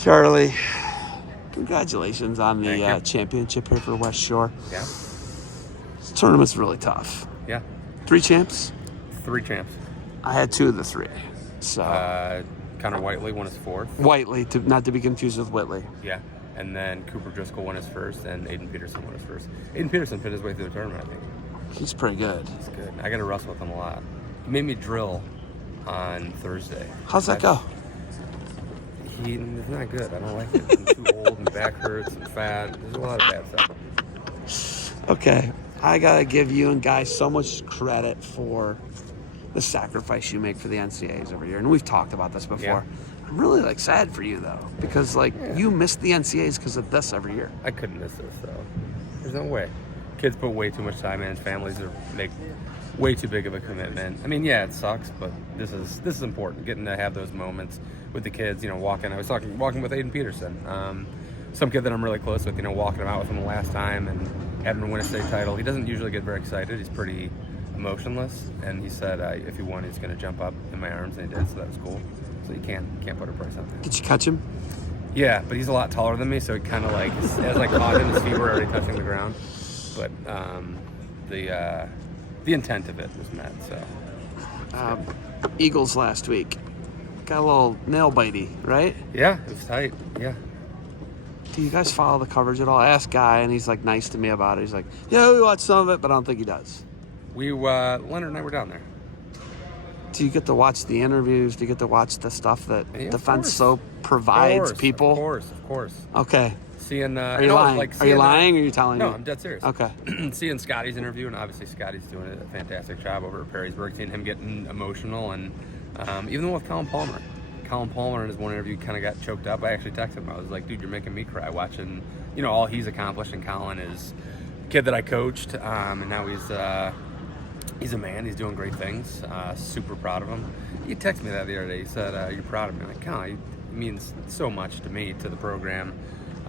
Charlie, congratulations on the Thank you. championship here for Westshore. Yeah. This tournament's really tough. Yeah. 3 champs? 3 champs. I had 2 of the 3. So Connor Whiteley won his 4th. Whiteley, not to be confused with Whitley. Yeah. And then Cooper Driscoll won his 1st, and Aiden Peterson won his 1st. Aiden Peterson fit his way through the tournament, I think. He's pretty good. He's good. I got to wrestle with him a lot. He made me drill on Thursday. How's that go? He's not good. I don't like it. I'm too old and back hurts and fat. There's a lot of bad stuff. Okay. I got to give you and Guy so much credit for the sacrifice you make for the NCAAs every year. And we've talked about this before. Yeah. I'm really sad for you, though, because you miss the NCAAs because of this every year. I couldn't miss this, though. There's no way. Kids put way too much time in. Families make way too big of a commitment. I mean, yeah, it sucks, but this is important. Getting to have those moments with the kids, walking. I was walking with Aiden Peterson, some kid that I'm really close with. Walking him out with him the last time and having him win a state title. He doesn't usually get very excited. He's pretty emotionless, and he said if he won, he's going to jump up in my arms, and he did. So that was cool. So you can't put a price on that. Did you catch him? Yeah, but he's a lot taller than me, so he kind of as I caught him, his feet were already touching the ground. But the intent of it was met. So Eagles last week got a little nail bitey, right? Yeah, it was tight. Yeah. Do you guys follow the coverage at all? I asked Guy, and he's nice to me about it. He's like, yeah, we watched some of it, but I don't think he does. Leonard and I were down there. Do you get to watch the interviews? Do you get to watch the stuff that Defense Soap provides people? Of course. Okay. Seeing, are you lying? Are you lying, or are you telling me? No, I'm dead serious. Okay. Seeing Scotty's interview, and obviously Scotty's doing a fantastic job over at Perrysburg. Seeing him getting emotional, and even with Colin Palmer in his one interview kind of got choked up. I actually texted him. I was like, dude, you're making me cry watching, all he's accomplished. And Colin is a kid that I coached, and now he's a man. He's doing great things. Super proud of him. He texted me that the other day. He said, you're proud of me. I'm like, Colin, he means so much to me, to the program,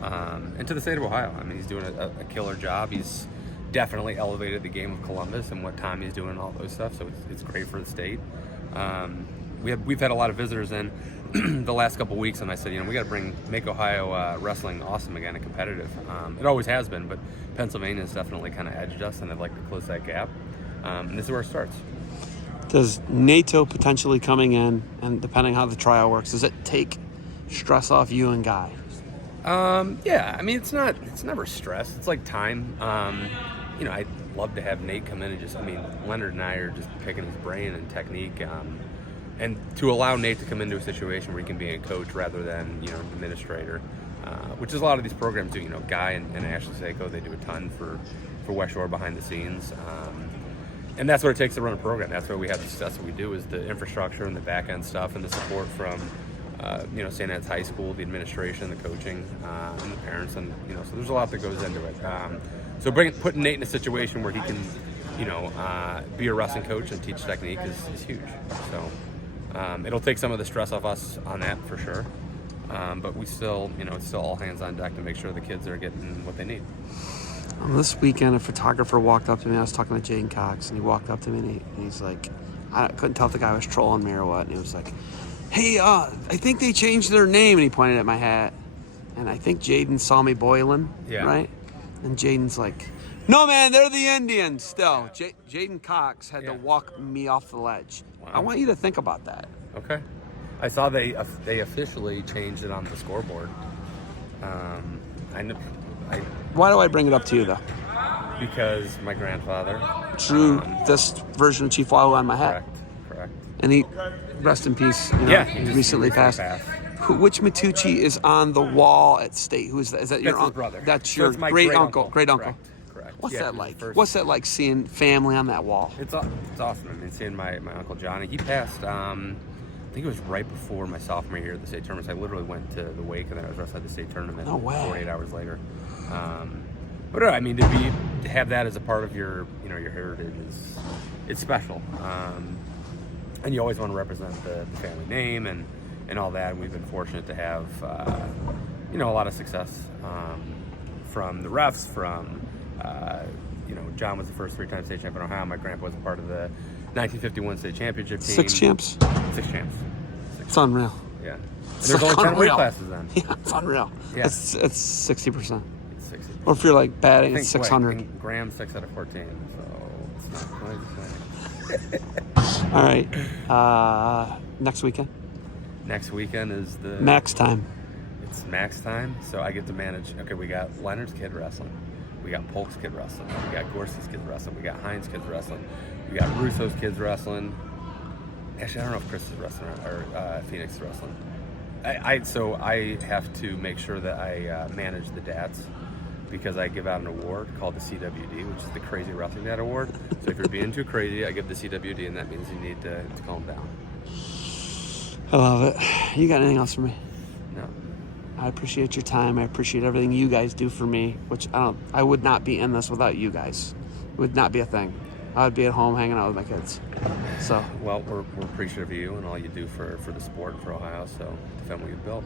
and to the state of Ohio. I mean, he's doing a killer job. He's definitely elevated the game of Columbus and what Tommy's doing and all those stuff. So it's great for the state. We've had a lot of visitors in the last couple weeks, and I said, we got to make Ohio wrestling awesome again and competitive. It always has been, but Pennsylvania has definitely kind of edged us, and I'd like to close that gap. And this is where it starts. Does NATO potentially coming in, and depending how the trial works, does it take stress off you and Guy? Yeah. I mean, it's never stress. It's like time. I'd love to have Nate come in and Leonard and I are just picking his brain and technique. And to allow Nate to come into a situation where he can be a coach rather than, administrator, which is a lot of these programs do. Guy and Ashley Seiko, they do a ton for Westshore behind the scenes. And that's what it takes to run a program. That's why we have the success that we do, is the infrastructure and the back end stuff and the support from, St. Ed's High School, the administration, the coaching, and the parents, and so there's a lot that goes into it. So putting Nate in a situation where he can, be a wrestling coach and teach technique is huge. So it'll take some of the stress off us on that for sure. But we still, it's still all hands on deck to make sure the kids are getting what they need. This weekend, a photographer walked up to me. I was talking to Jane Cox, and he walked up to me, and he's like, I couldn't tell if the guy was trolling me or what. And he was like, hey, I think they changed their name. And he pointed at my hat. And I think Jaden saw me boiling, right? And Jaden's like, no, man, they're the Indians still. Jaden Cox had to walk me off the ledge. Wow. I want you to think about that. Okay. I saw they officially changed it on the scoreboard. Why do I bring it up to you, though? Because my grandfather drew this version of Chief Wahoo on my hat. Correct. And he, rest in peace, he recently passed. Which Matucci is on the wall at State? Who is that? Is that your uncle? Brother. That's your great uncle. Great uncle. Correct. What's that like? What's that like seeing family on that wall? It's awesome. I mean, seeing my Uncle Johnny. He passed, I think it was right before my sophomore year at the state tournament. I literally went to the wake, and then I was wrestling at the state tournament 48 hours later. But I mean, to have that as a part of your heritage it's special. And you always want to represent the family name and all that. And we've been fortunate to have a lot of success from the refs, from John was the first 3-time state champion in Ohio. My grandpa was a part of the 1951 state championship team. 6 champs? 6 champs. It's unreal. Yeah. And It's there's like only 10 weight unreal. classes then. Yeah, it's unreal. Yeah. It's 60%. It's 60. Or if you're like batting, I it's think, 600. and Graham's 6 out of 14, so it's not quite the same. All right. Next weekend, Next weekend is the max time. It's max time, so I get to manage. Okay, we got Leonard's Kid Wrestling, we got Polk's Kid Wrestling, we got Gorsty's Kids Wrestling, we got Heinz Kids Wrestling, we got Russo's Kids Wrestling. Actually, I don't know if Chris is wrestling or Phoenix is wrestling. So I have to make sure that I manage the dads because I give out an award called the CWD, which is the Crazy Wrestling Dad Award. So if you're being too crazy, I give the CWD, and that means you need to calm down. I love it. You got anything else for me? No. I appreciate your time. I appreciate everything you guys do for me, which I would not be in this without you guys. It would not be a thing. I would be at home hanging out with my kids. So, Well, we're appreciative of you and all you do for the sport and for Ohio, so defend what you've built.